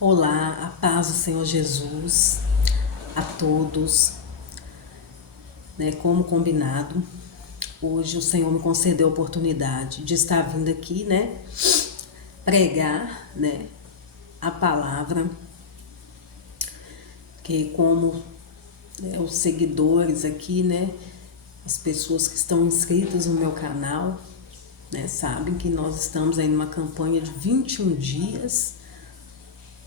Olá, a paz do Senhor Jesus a todos, né? Como combinado, hoje o Senhor me concedeu a oportunidade de estar vindo aqui, né? Pregar, né? A palavra, que como os seguidores aqui, né? As pessoas que estão inscritas no meu canal, né? Sabem que nós estamos aí numa campanha de 21 dias.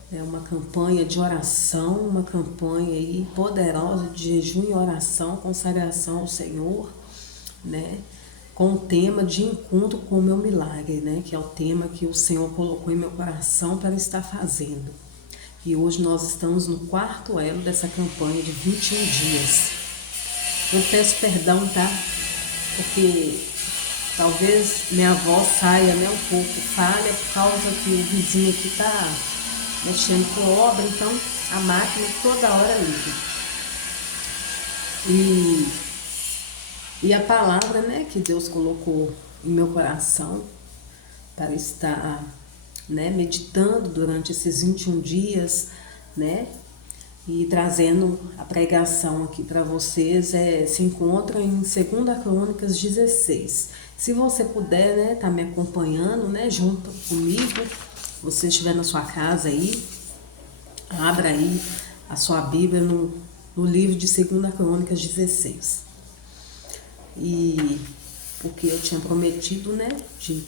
É uma campanha de oração, uma campanha aí poderosa de jejum e oração, consagração ao Senhor, né? Com o tema de encontro com o meu milagre, né? Que é o tema que o Senhor colocou em meu coração para estar fazendo. E hoje nós estamos no quarto elo dessa campanha de 21 dias. Eu peço perdão, tá? Porque talvez minha voz saia, né, um pouco falha por causa que o vizinho aqui tá mexendo com obra, então a máquina toda hora liga. E a palavra, né, que Deus colocou em meu coração para estar, né, meditando durante esses 21 dias, né, e trazendo a pregação aqui para vocês, se encontra em 2 Crônicas 16. Se você puder, né, tá me acompanhando, né, junto comigo, você estiver na sua casa aí, abra aí a sua Bíblia no livro de 2 Crônicas 16. E porque eu tinha prometido, né, de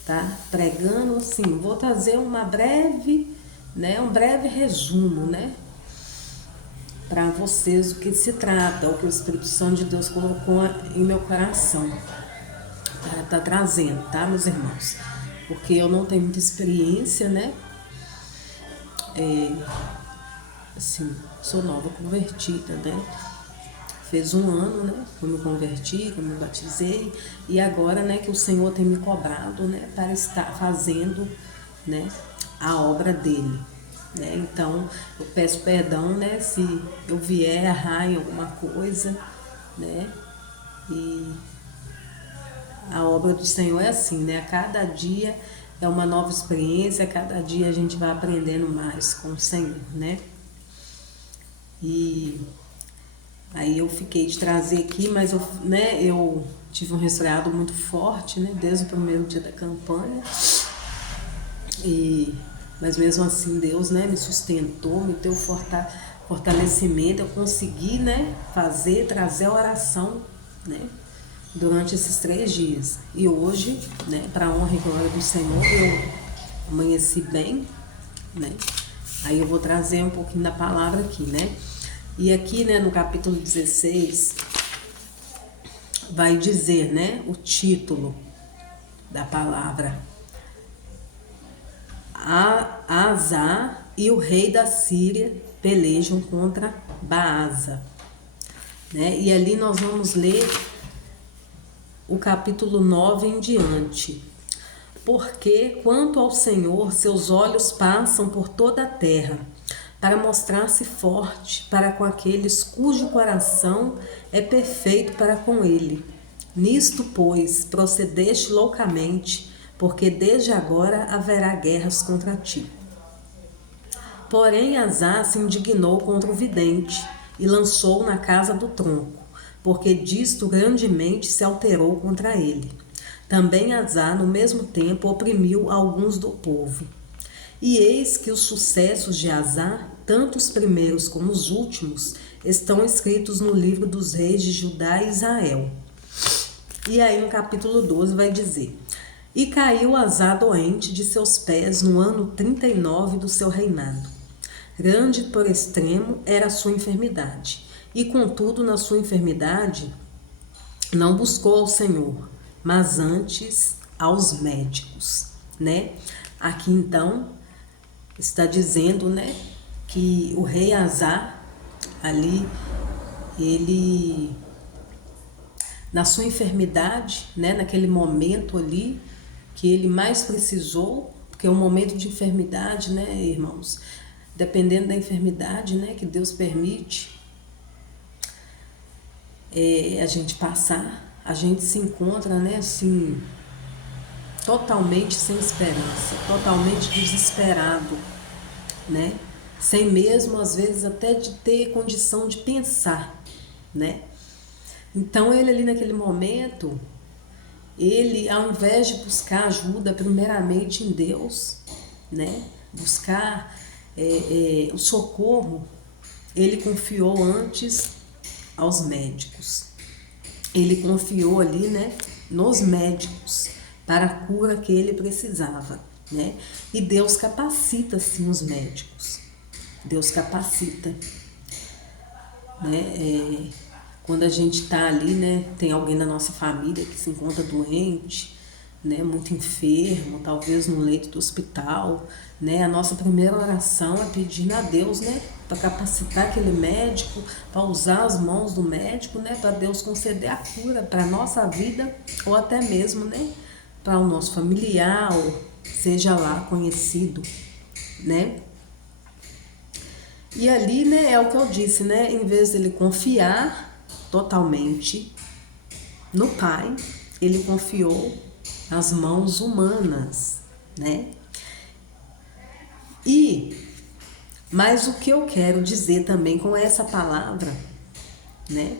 estar pregando, assim, vou trazer uma breve, né, um breve resumo, né, para vocês o que se trata, o que o Espírito Santo de Deus colocou em meu coração para estar trazendo, tá, meus irmãos? Porque eu não tenho muita experiência, né? Assim, sou nova convertida, né? Fez um ano, né? Que eu me converti, que eu me batizei. E agora, né, que o Senhor tem me cobrado, né? Para estar fazendo, né? A obra dele. Né? Então, eu peço perdão, né? Se eu vier errar em alguma coisa, né? E a obra do Senhor é assim, né? A cada dia é uma nova experiência, a cada dia a gente vai aprendendo mais com o Senhor, né? E aí eu fiquei de trazer aqui, mas eu tive um resfriado muito forte, né? Desde o primeiro dia da campanha. Mas mesmo assim Deus, né, me sustentou, me deu fortalecimento, eu consegui, né, trazer a oração, né, durante esses 3 dias. E hoje, né, para a honra e glória do Senhor, eu amanheci bem, né? Aí eu vou trazer um pouquinho da palavra aqui, né? E aqui, né, no capítulo 16, vai dizer, né, o título da palavra: Asa e o rei da Síria pelejam contra Baasa, né? E ali nós vamos ler o capítulo 9 em diante. Porque, quanto ao Senhor, seus olhos passam por toda a terra, para mostrar-se forte para com aqueles cujo coração é perfeito para com ele. Nisto, pois, procedeste loucamente, porque desde agora haverá guerras contra ti. Porém, Asá se indignou contra o vidente e lançou na casa do tronco, porque disto grandemente se alterou contra ele. Também Asá, no mesmo tempo, oprimiu alguns do povo. E eis que os sucessos de Asá, tanto os primeiros como os últimos, estão escritos no livro dos reis de Judá e Israel. E aí no capítulo 12 vai dizer: E caiu Asá doente de seus pés no ano 39 do seu reinado. Grande por extremo era a sua enfermidade, e contudo na sua enfermidade não buscou ao Senhor, mas antes aos médicos, né? Aqui então está dizendo, né, que o rei Asá ali, ele na sua enfermidade, né, naquele momento ali que ele mais precisou, porque é um momento de enfermidade, né, irmãos, dependendo da enfermidade, né, que Deus permite a gente passar, a gente se encontra, né, assim, totalmente sem esperança, totalmente desesperado, né? Sem mesmo, às vezes, até de ter condição de pensar, né? Então, ele ali naquele momento, ele, ao invés de buscar ajuda primeiramente em Deus, né? Buscar o socorro, ele confiou antes aos médicos. Ele confiou ali, né, nos médicos para a cura que ele precisava, né? E Deus capacita sim os médicos. Deus capacita, né? Quando a gente está ali, né, tem alguém da nossa família que se encontra doente, né, muito enfermo, talvez no leito do hospital, né, a nossa primeira oração é pedindo a Deus, né, para capacitar aquele médico, para usar as mãos do médico, né, para Deus conceder a cura para a nossa vida ou até mesmo, né, para o nosso familiar, ou seja lá conhecido, né. E ali, né, é o que eu disse, né, em vez dele confiar totalmente no Pai, ele confiou nas mãos humanas, né? Mas o que eu quero dizer também com essa palavra, né?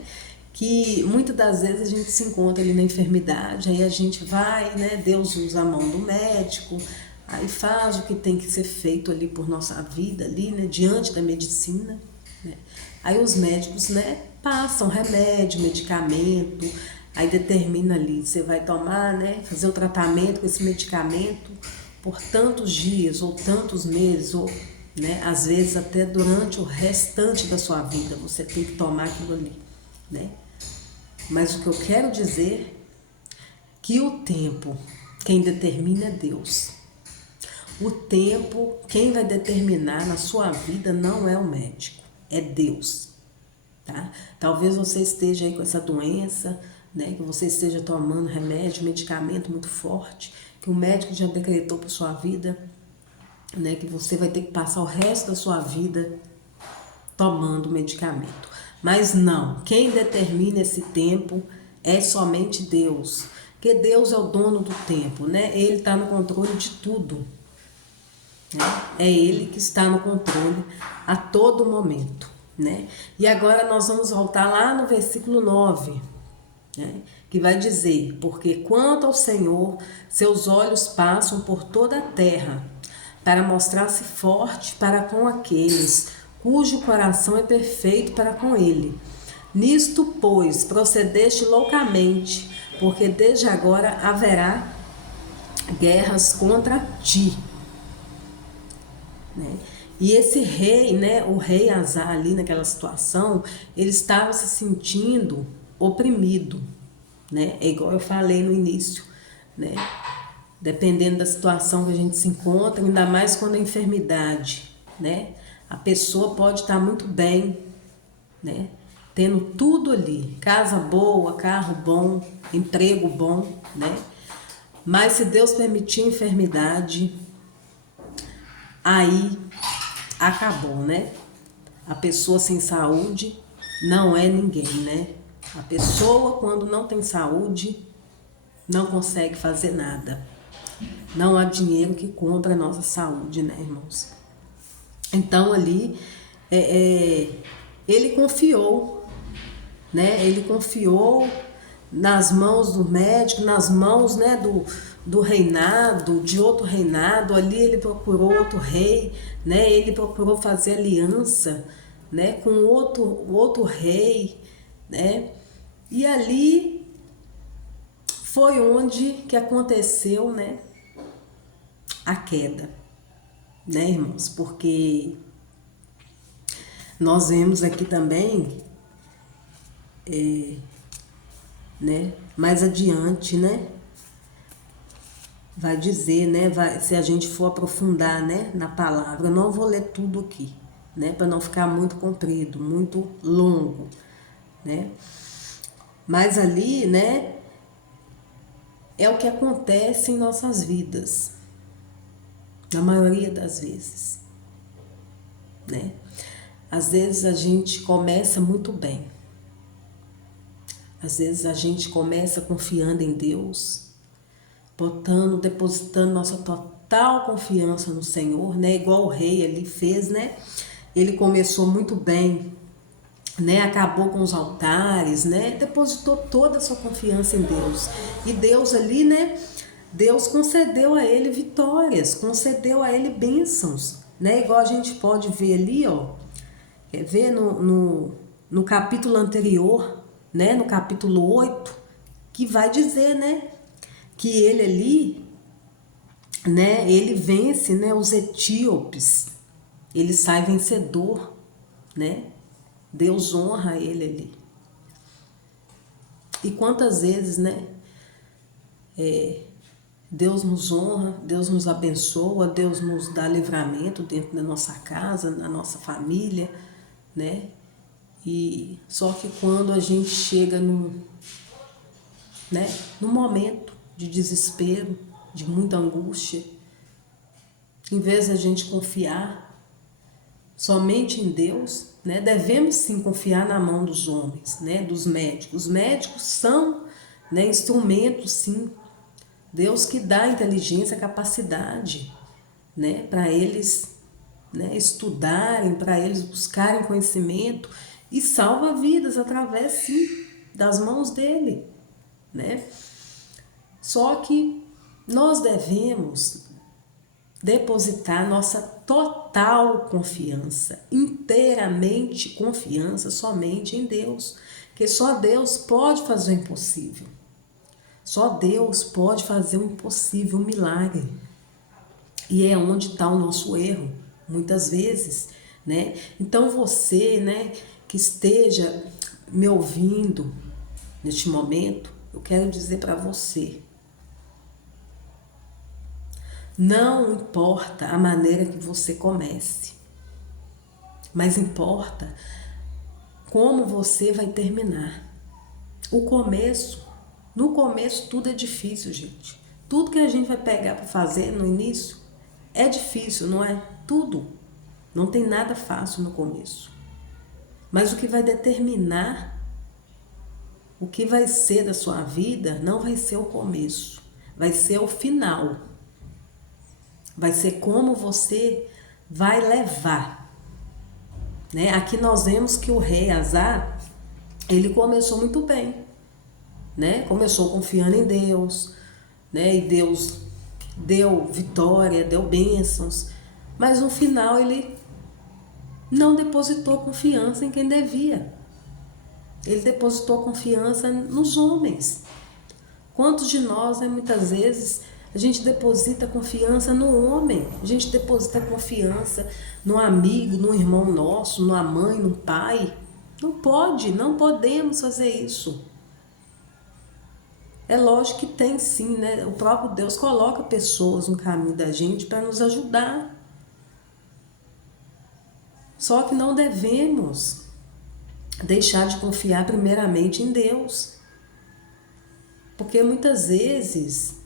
Que muitas das vezes a gente se encontra ali na enfermidade, aí a gente vai, né? Deus usa a mão do médico, aí faz o que tem que ser feito ali por nossa vida ali, né? Diante da medicina, né? Aí os médicos, né? Passam remédio, medicamento, aí determina ali, você vai tomar, né? Fazer o tratamento com esse medicamento por tantos dias ou tantos meses, ou, né? Às vezes até durante o restante da sua vida você tem que tomar aquilo ali, né? Mas o que eu quero dizer que o tempo, quem determina é Deus. O tempo, quem vai determinar na sua vida não é o médico, é Deus, tá? Talvez você esteja aí com essa doença, né? Que você esteja tomando remédio, medicamento muito forte, que o médico já decretou para sua vida, né? Que você vai ter que passar o resto da sua vida tomando medicamento. Mas não, quem determina esse tempo é somente Deus. Porque Deus é o dono do tempo, né? Ele está no controle de tudo, né? É Ele que está no controle a todo momento, né? E agora nós vamos voltar lá no versículo 9, né? Que vai dizer: porque quanto ao Senhor, seus olhos passam por toda a terra, para mostrar-se forte para com aqueles cujo coração é perfeito para com ele. Nisto, pois, procedeste loucamente, porque desde agora haverá guerras contra ti, né? E esse rei, né, o rei Azar ali naquela situação, ele estava se sentindo oprimido, né? É igual eu falei no início, né? Dependendo da situação que a gente se encontra, ainda mais quando é enfermidade, né? A pessoa pode estar muito bem, né? Tendo tudo ali, casa boa, carro bom, emprego bom, né? Mas se Deus permitir enfermidade, aí acabou, né? A pessoa sem saúde não é ninguém, né? A pessoa, quando não tem saúde, não consegue fazer nada. Não há dinheiro que compre a nossa saúde, né, irmãos? Então ali, ele confiou, né? Ele confiou nas mãos do médico, nas mãos, né, do reinado, de outro reinado. Ali ele procurou outro rei, né? Ele procurou fazer aliança, né, com outro rei, né? E ali foi onde que aconteceu, né, a queda, né, irmãos? Porque nós vemos aqui também, né, mais adiante, né, vai dizer, né, se a gente for aprofundar, né, na palavra, eu não vou ler tudo aqui, né, para não ficar muito comprido, muito longo, né, mas ali, né, é o que acontece em nossas vidas, na maioria das vezes, né. Às vezes a gente começa muito bem, às vezes a gente começa confiando em Deus, depositando nossa total confiança no Senhor, né? Igual o rei ali fez, né? Ele começou muito bem, né? Acabou com os altares, né? Depositou toda a sua confiança em Deus. E Deus ali, né? Deus concedeu a ele vitórias, concedeu a ele bênçãos, né? Igual a gente pode ver ali, ó. Quer ver no capítulo anterior, né? No capítulo 8, que vai dizer, né? Que ele ali, né? Ele vence, né? Os etíopes. Ele sai vencedor, né? Deus honra ele ali. E quantas vezes, né? Deus nos honra, Deus nos abençoa, Deus nos dá livramento dentro da nossa casa, na nossa família, né? E só que quando a gente chega num momento de desespero, de muita angústia, em vez de a gente confiar somente em Deus, né? Devemos sim confiar na mão dos homens, né? Dos médicos. Os médicos são, né, instrumentos, sim. Deus que dá inteligência, capacidade, né? Para eles, né, estudarem, para eles buscarem conhecimento e salva vidas através, sim, das mãos dele, né? Só que nós devemos depositar nossa total confiança, inteiramente confiança somente em Deus, que só Deus pode fazer o impossível. Só Deus pode fazer o impossível, um milagre. E é onde está o nosso erro, muitas vezes, né? Então você, né, que esteja me ouvindo neste momento, eu quero dizer para você, não importa a maneira que você comece, mas importa como você vai terminar. No começo tudo é difícil, gente. Tudo que a gente vai pegar para fazer no início é difícil, não é? Tudo. Não tem nada fácil no começo. Mas o que vai determinar o que vai ser da sua vida não vai ser o começo, vai ser o final. Vai ser como você vai levar, né? Aqui nós vemos que o rei Azar, ele começou muito bem, né? Começou confiando em Deus, né? E Deus deu vitória, deu bênçãos, mas no final ele não depositou confiança em quem devia. Ele depositou confiança nos homens. Quantos de nós, né, muitas vezes, a gente deposita confiança no homem, a gente deposita confiança no amigo, no irmão nosso, numa mãe, no pai. Não pode, não podemos fazer isso. É lógico que tem sim, né? O próprio Deus coloca pessoas no caminho da gente para nos ajudar. Só que não devemos deixar de confiar primeiramente em Deus. Porque muitas vezes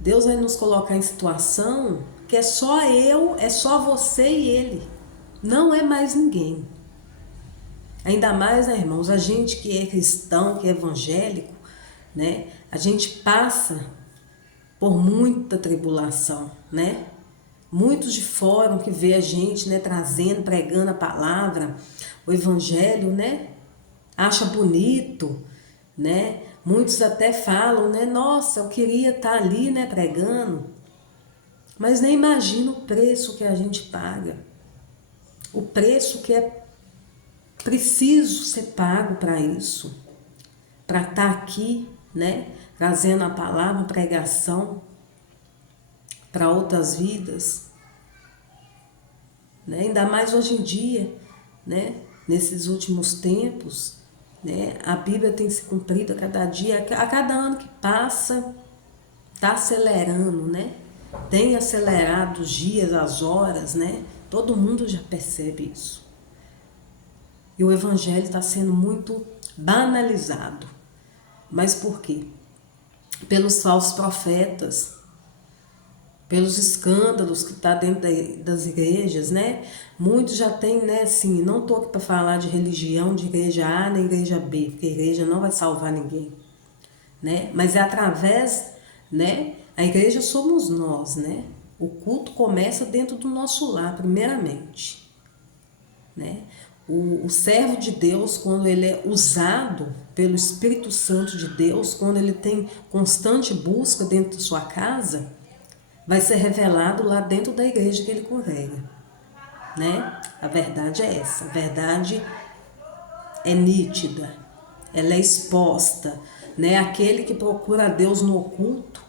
Deus vai nos colocar em situação que é só eu, é só você e ele. Não é mais ninguém. Ainda mais, né, irmãos, a gente que é cristão, que é evangélico, né? A gente passa por muita tribulação, né? Muitos de fora que vê a gente, né, trazendo, pregando a palavra, o evangelho, né? Acha bonito, né? Muitos até falam, né? Nossa, eu queria estar ali, né, pregando. Mas nem imagina o preço que a gente paga. O preço que é preciso ser pago para isso. Para estar aqui, né, trazendo a palavra, a pregação para outras vidas, né? Ainda mais hoje em dia, né? Nesses últimos tempos, né? A Bíblia tem se cumprido a cada dia, a cada ano que passa, está acelerando, né? Tem acelerado os dias, as horas, né? Todo mundo já percebe isso. E o Evangelho está sendo muito banalizado. Mas por quê? Pelos falsos profetas, pelos escândalos que está dentro das igrejas, né? Muitos já têm, né, assim, não estou aqui para falar de religião, de igreja A nem igreja B, porque a igreja não vai salvar ninguém, né? Mas é através, né? A igreja somos nós, né? O culto começa dentro do nosso lar, primeiramente, né? O servo de Deus, quando ele é usado pelo Espírito Santo de Deus, quando ele tem constante busca dentro de sua casa, vai ser revelado lá dentro da igreja que ele congrega, né? A verdade é essa, a verdade é nítida, ela é exposta, né? Aquele que procura a Deus no oculto,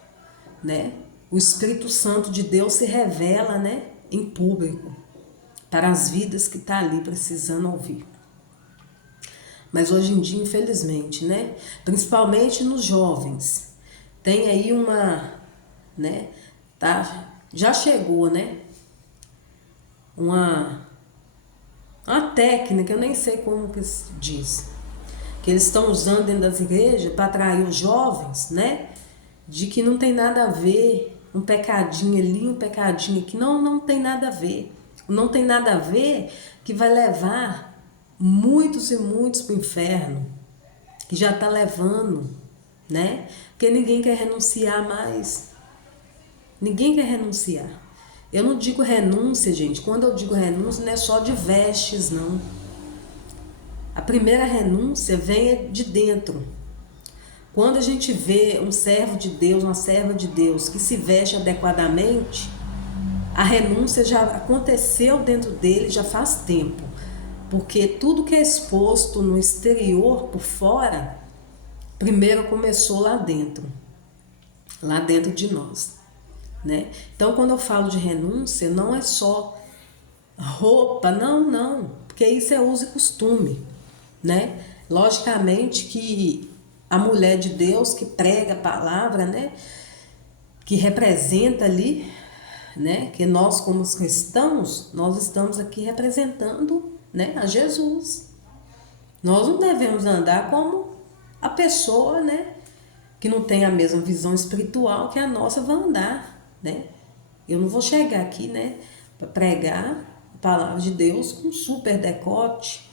né? O Espírito Santo de Deus se revela, né? Em público, para as vidas que estão ali precisando ouvir. Mas hoje em dia, infelizmente, né? Principalmente nos jovens, tem aí uma, né? Tá, já chegou, né? Uma técnica, eu nem sei como que se diz, que eles estão usando dentro das igrejas para atrair os jovens, né? De que não tem nada a ver, um pecadinho ali, um pecadinho aqui. Não, não tem nada a ver. Não tem nada a ver que vai levar muitos e muitos para o inferno, que já está levando, né? Porque ninguém quer renunciar mais. Ninguém quer renunciar. Eu não digo renúncia, gente. Quando eu digo renúncia, não é só de vestes, não. A primeira renúncia vem de dentro. Quando a gente vê um servo de Deus, uma serva de Deus que se veste adequadamente, a renúncia já aconteceu dentro dele já faz tempo. Porque tudo que é exposto no exterior, por fora, primeiro começou lá dentro de nós, né? Então, quando eu falo de renúncia, não é só roupa, não, porque isso é uso e costume, né? Logicamente que a mulher de Deus que prega a palavra, né? Que representa ali, né? Que nós como cristãos, nós estamos aqui representando, né? A Jesus. Nós não devemos andar como a pessoa, né? Que não tem a mesma visão espiritual que a nossa vai andar, né? Eu não vou chegar aqui, né? Para pregar a palavra de Deus com super decote,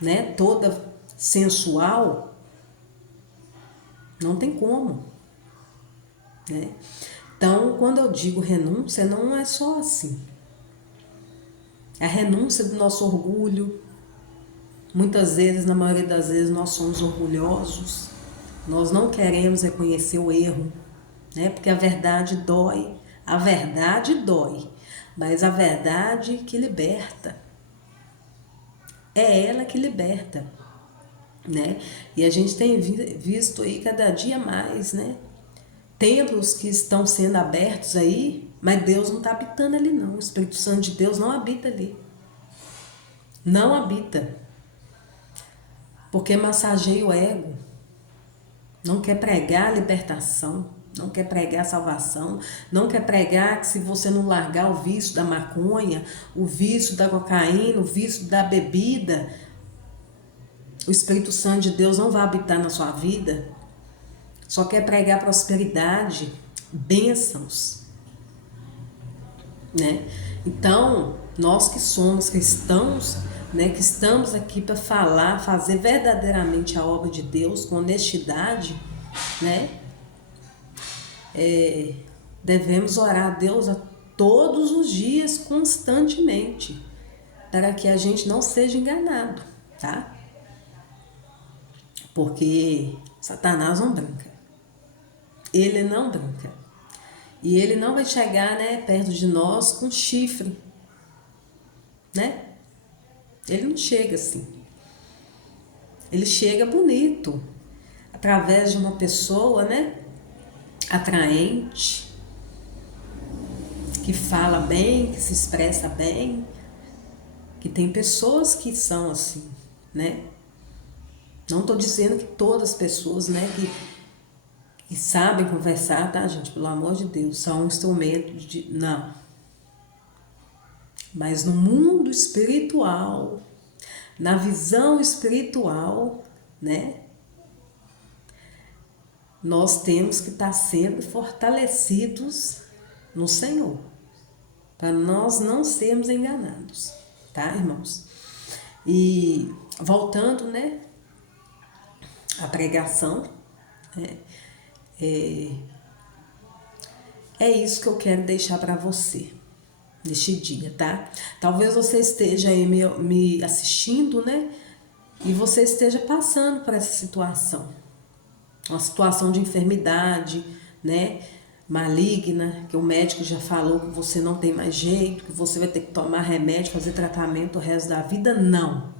né? Toda sensual. Não tem como, né? Então, quando eu digo renúncia, não é só assim. A renúncia do nosso orgulho. Muitas vezes, na maioria das vezes, nós somos orgulhosos. Nós não queremos reconhecer o erro, né? Porque a verdade dói. A verdade dói, mas a verdade que liberta. É ela que liberta, né? E a gente tem visto aí cada dia mais, né? Templos que estão sendo abertos aí, mas Deus não está habitando ali não. O Espírito Santo de Deus não habita ali. Não habita. Porque massageia o ego. Não quer pregar a libertação. Não quer pregar a salvação. Não quer pregar que se você não largar o vício da maconha, o vício da cocaína, o vício da bebida, o Espírito Santo de Deus não vai habitar na sua vida. Só quer pregar prosperidade, bênçãos, né? Então, nós que somos cristãos, né, que estamos aqui para falar, fazer verdadeiramente a obra de Deus com honestidade, né? Devemos orar a Deus a todos os dias, constantemente, para que a gente não seja enganado, tá? Porque Satanás não brinca. Ele não brinca. E ele não vai chegar, né, perto de nós com chifre, né? Ele não chega assim. Ele chega bonito, através de uma pessoa, né, atraente, que fala bem, que se expressa bem, que tem pessoas que são assim, né? Não estou dizendo que todas as pessoas, né, que sabem conversar, tá, gente? Pelo amor de Deus, são um instrumento de... Não. Mas no mundo espiritual, na visão espiritual, né? Nós temos que estar sempre fortalecidos no Senhor, para nós não sermos enganados, tá, irmãos? E voltando, né, à pregação, né, É isso que eu quero deixar para você neste dia, tá? Talvez você esteja aí me assistindo, né? E você esteja passando por essa situação. Uma situação de enfermidade, né? Maligna, que o médico já falou que você não tem mais jeito, que você vai ter que tomar remédio, fazer tratamento o resto da vida. Não.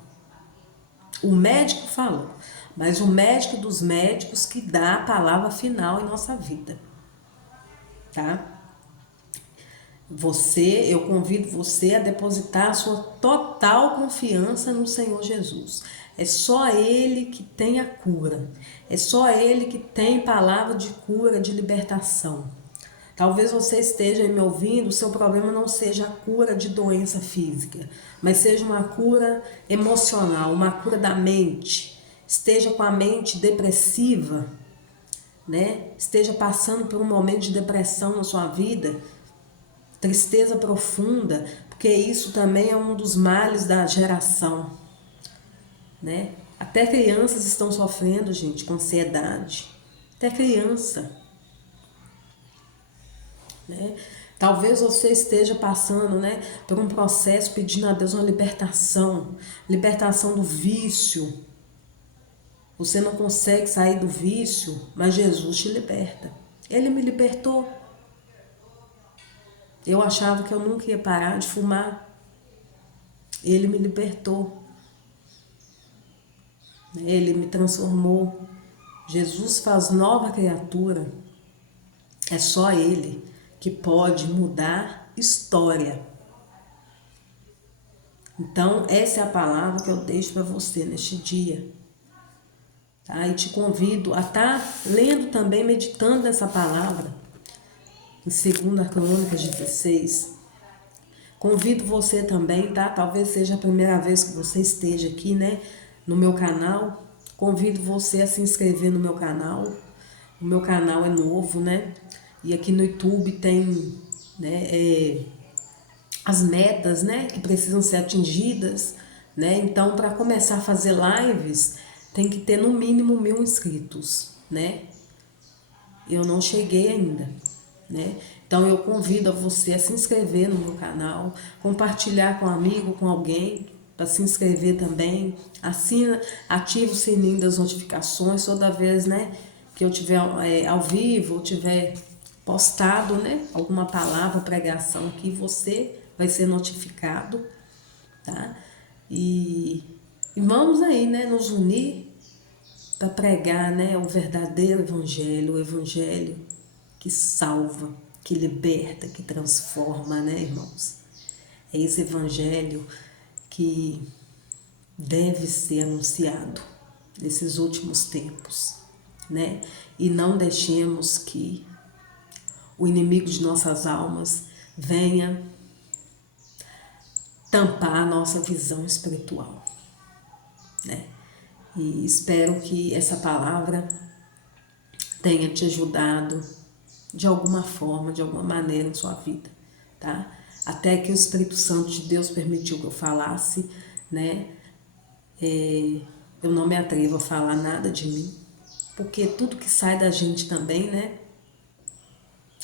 O médico falou, mas o médico dos médicos que dá a palavra final em nossa vida, tá? Eu convido você a depositar a sua total confiança no Senhor Jesus. É só Ele que tem a cura. É só Ele que tem palavra de cura, de libertação. Talvez você esteja me ouvindo, o seu problema não seja a cura de doença física, mas seja uma cura emocional, uma cura da mente. Esteja com a mente depressiva, né? Esteja passando por um momento de depressão na sua vida, tristeza profunda, porque isso também é um dos males da geração, né? Até crianças estão sofrendo, gente, com ansiedade. Até criança, né? Talvez você esteja passando, né, por um processo pedindo a Deus uma libertação, libertação do vício. Você não consegue sair do vício, mas Jesus te liberta. Ele me libertou. Eu achava que eu nunca ia parar de fumar. Ele me libertou. Ele me transformou. Jesus faz nova criatura. É só Ele que pode mudar história. Então, essa é a palavra que eu deixo para você neste dia. Tá? E te convido a estar lendo também, meditando nessa palavra. Em 2 Crônicas 16. Convido você também, tá? Talvez seja a primeira vez que você esteja aqui, né? No meu canal. Convido você a se inscrever no meu canal. O meu canal é novo, né? E aqui no YouTube tem, né, as metas, né, que precisam ser atingidas, né? Então, para começar a fazer lives, tem que ter no mínimo 1.000 inscritos, né? Eu não cheguei ainda, né? Então, eu convido a você a se inscrever no meu canal, compartilhar com um amigo, com alguém, para se inscrever também. Assina, ativa o sininho das notificações toda vez, né, que eu tiver ao vivo, ou tiver postado, né, alguma palavra, pregação aqui, você vai ser notificado, tá? E vamos aí, né, nos unir para pregar, né, o verdadeiro evangelho, o evangelho que salva, que liberta, que transforma, né, irmãos? É esse evangelho que deve ser anunciado nesses últimos tempos, né? E não deixemos que o inimigo de nossas almas venha tampar a nossa visão espiritual, né? E espero que essa palavra tenha te ajudado de alguma forma, de alguma maneira em sua vida, tá? Até que o Espírito Santo de Deus permitiu que eu falasse, né? Eu não me atrevo a falar nada de mim, porque tudo que sai da gente também, né?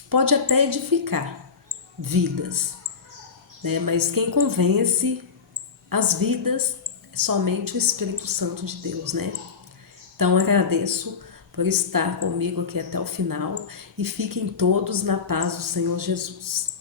Pode até edificar vidas, né? Mas quem convence as vidas é somente o Espírito Santo de Deus, né? Então agradeço por estar comigo aqui até o final e fiquem todos na paz do Senhor Jesus.